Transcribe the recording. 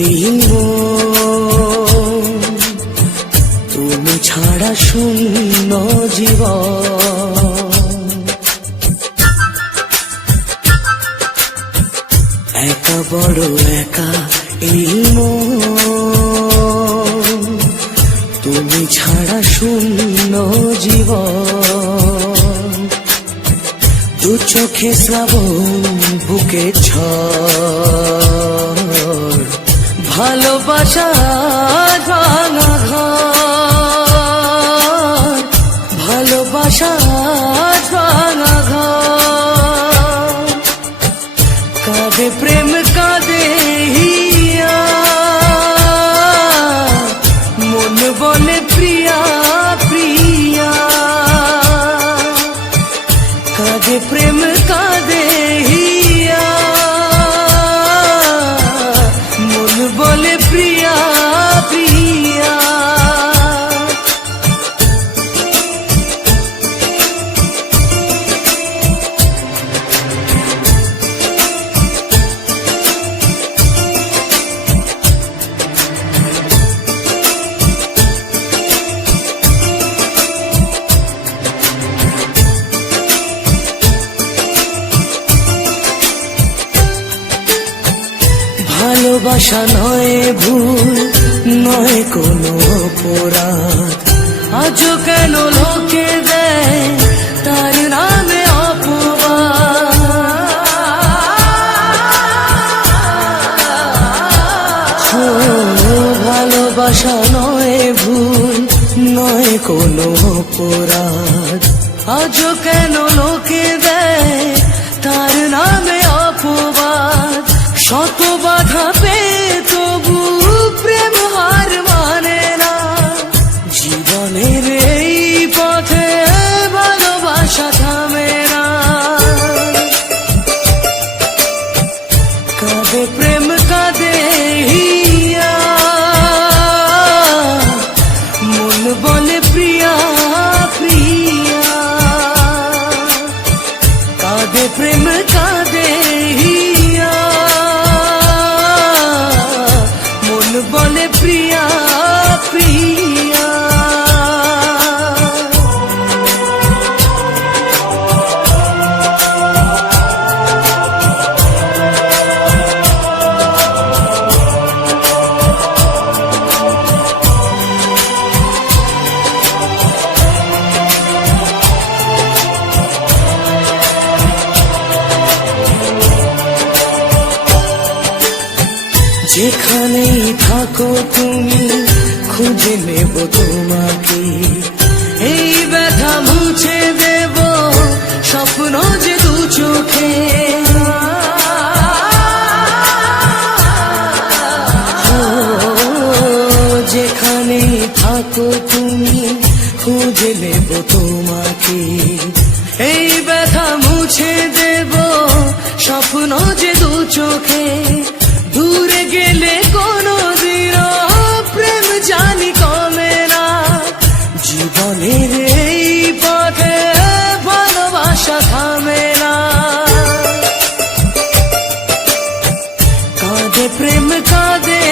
এই মন তুমি ছাড়া শূন্য জীবন, একা বড় একা এই মন তুমি ছাড়া শূন্য জীবন। দু চোখে শ্রাবণ বুকে ঝড়, ভালোবাসা ভাঙা ঘর, ভালোবাসা ভাঙা ঘর। কাঁদে প্রেম কাঁদে হিয়া, মন বলে প্রিয়া প্রিয়া। কাঁদে প্রেম কাঁদে হিয়া, মন বলে প্রিয়া প্রিয়া। ভালোবাসা নয় ভুল, নয় কোনো অপরাধ, আজও কেন লোকে দেয় তার নামে অপবাদ। ভালোবাসা নয় ভুল, নয় কোনো অপরাধ, আজও কেন লোকে দেয় তার নামে অপবাদ। শত বাধা পেয়ে তবু প্রেম হার মানে না, জীবনের এই পথে ভালোবাসা থামে না। কাঁদে প্রেম কাঁদে হিয়া, মন বলে প্রিয়া প্রিয়া। কাঁদে প্রেম কাঁদে হিয়া, বলে প্রিয়া প্রিয়া। যেখানেই থাকো তুমি খুঁজে নেব তোমাকে, এই ব্যথা মুছে দেব স্বপ্ন যে দু চোখে। যেখানেই থাকো তুমি খুঁজে নেব তোমাকে, এই ব্যথা মুছে দেব স্বপ্ন যে দু চোখে। দূরে গেলে কোনো দিন প্রেম জানি কমে না, জীবনের এই পথে ভালোবাসা থামে না। কাঁদে প্রেম কাঁদে